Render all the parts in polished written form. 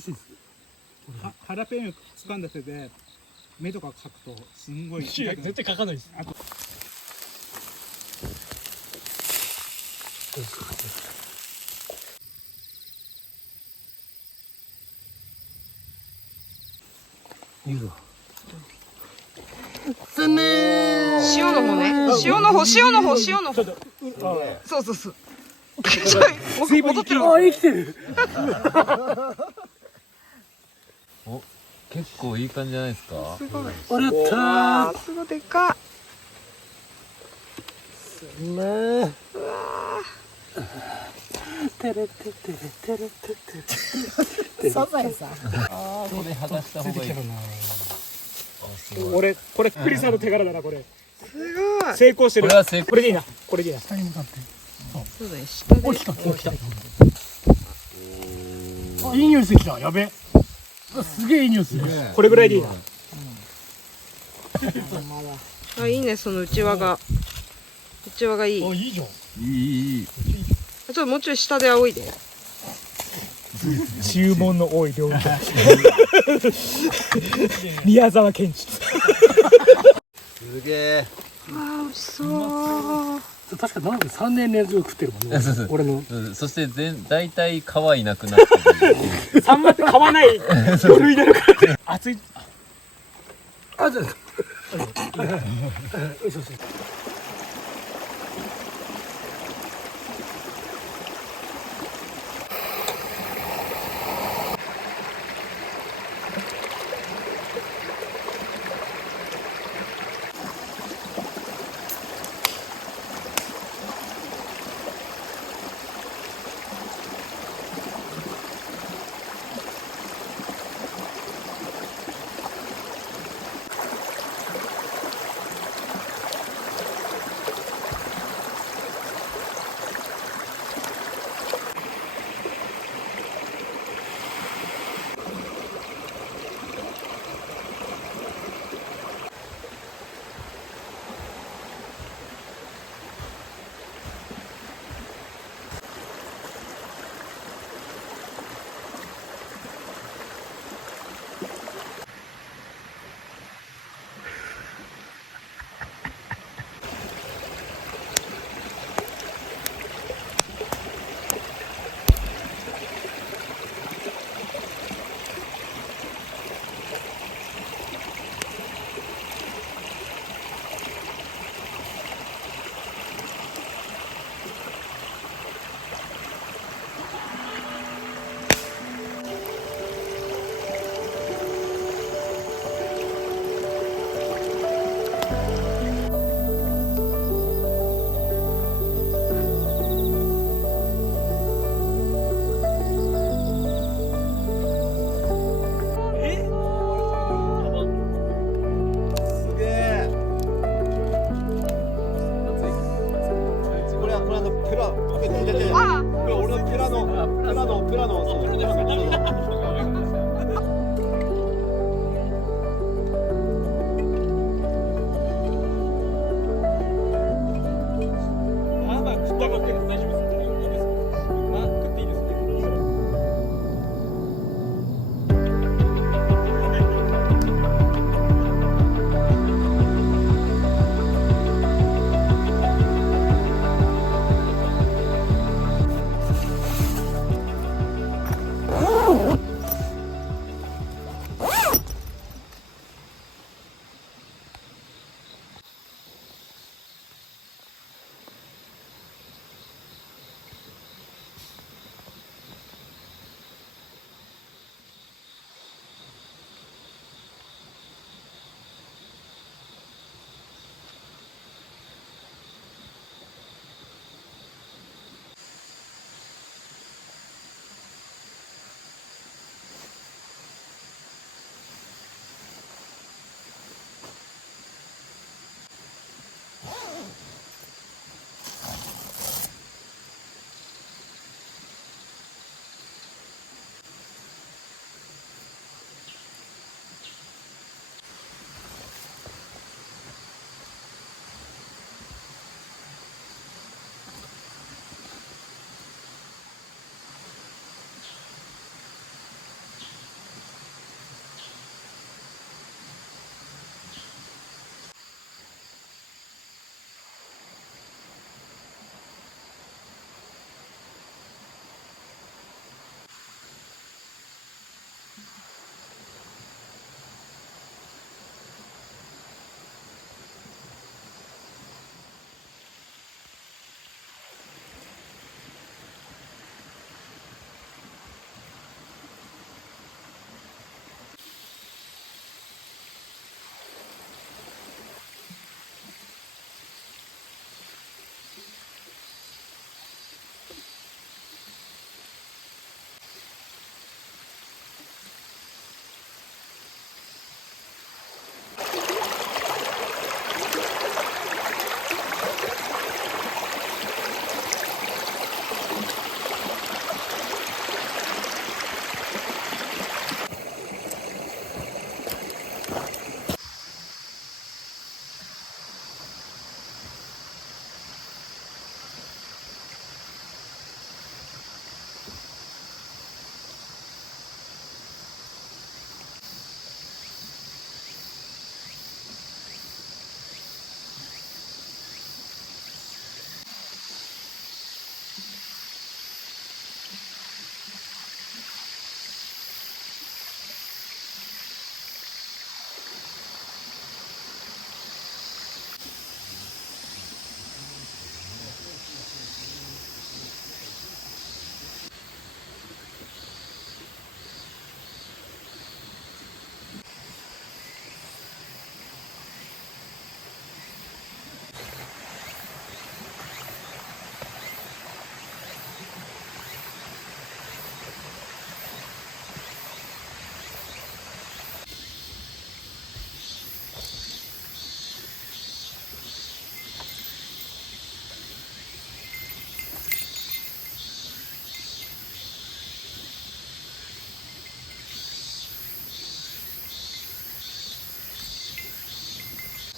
苦しいです。ハラペーニョ掴んだ手で目とか描くとすんごいいや絶対書かないです。あといいぞ。塩の方ね。塩の方。そうそうそう。戻ってる。あ、生きてる。お、結構いい感じじゃないですか。すごい。あれやったー。すごいでっか。うまー。うわてれててれてれてて。サザエさん。ああ、これ剥がした方がいい。俺これクリさんの手柄だなこれ。すごい。成功してる。これは成功。これでいいな。これでいいな。下に向かって。そうだね。下で。お、来た。お、来た。あ、いい匂いしてきた。やべ。すげえいい匂いする。これぐらいでいいな。あ、いいね。その内輪が。内輪がいい。あ、いいじゃん。いい。ちょっともうちょい下で仰いで。注文の多い料理だ。宮沢賢治。すげえ。あー、美味しそう。確かなんか3年連続食ってるもんね。俺の。そして大体皮いなくなってる。サンマって買わない魚類なのか。熱い。あ、じゃあ。そうそう。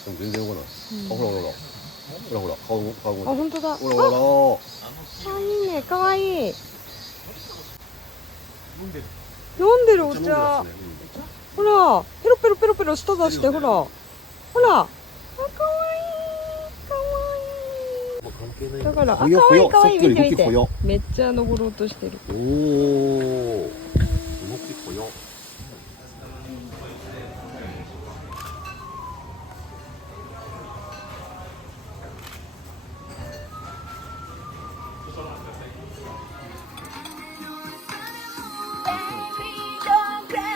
全然動かない。あ、ほらほらほら。ほらほら、顔あ、本当だ。ほらほあ、いいね、かわいい。飲んでるおら。茶。ほら、ペロペロペロペロ舌出して、ほら。ほら。あ、かわいい。かわいい。だから、あ、かわいいかわいい。見て見て。めっちゃ登ろうとしてる。おお。動きぽよ。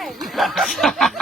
Baby, don't cry.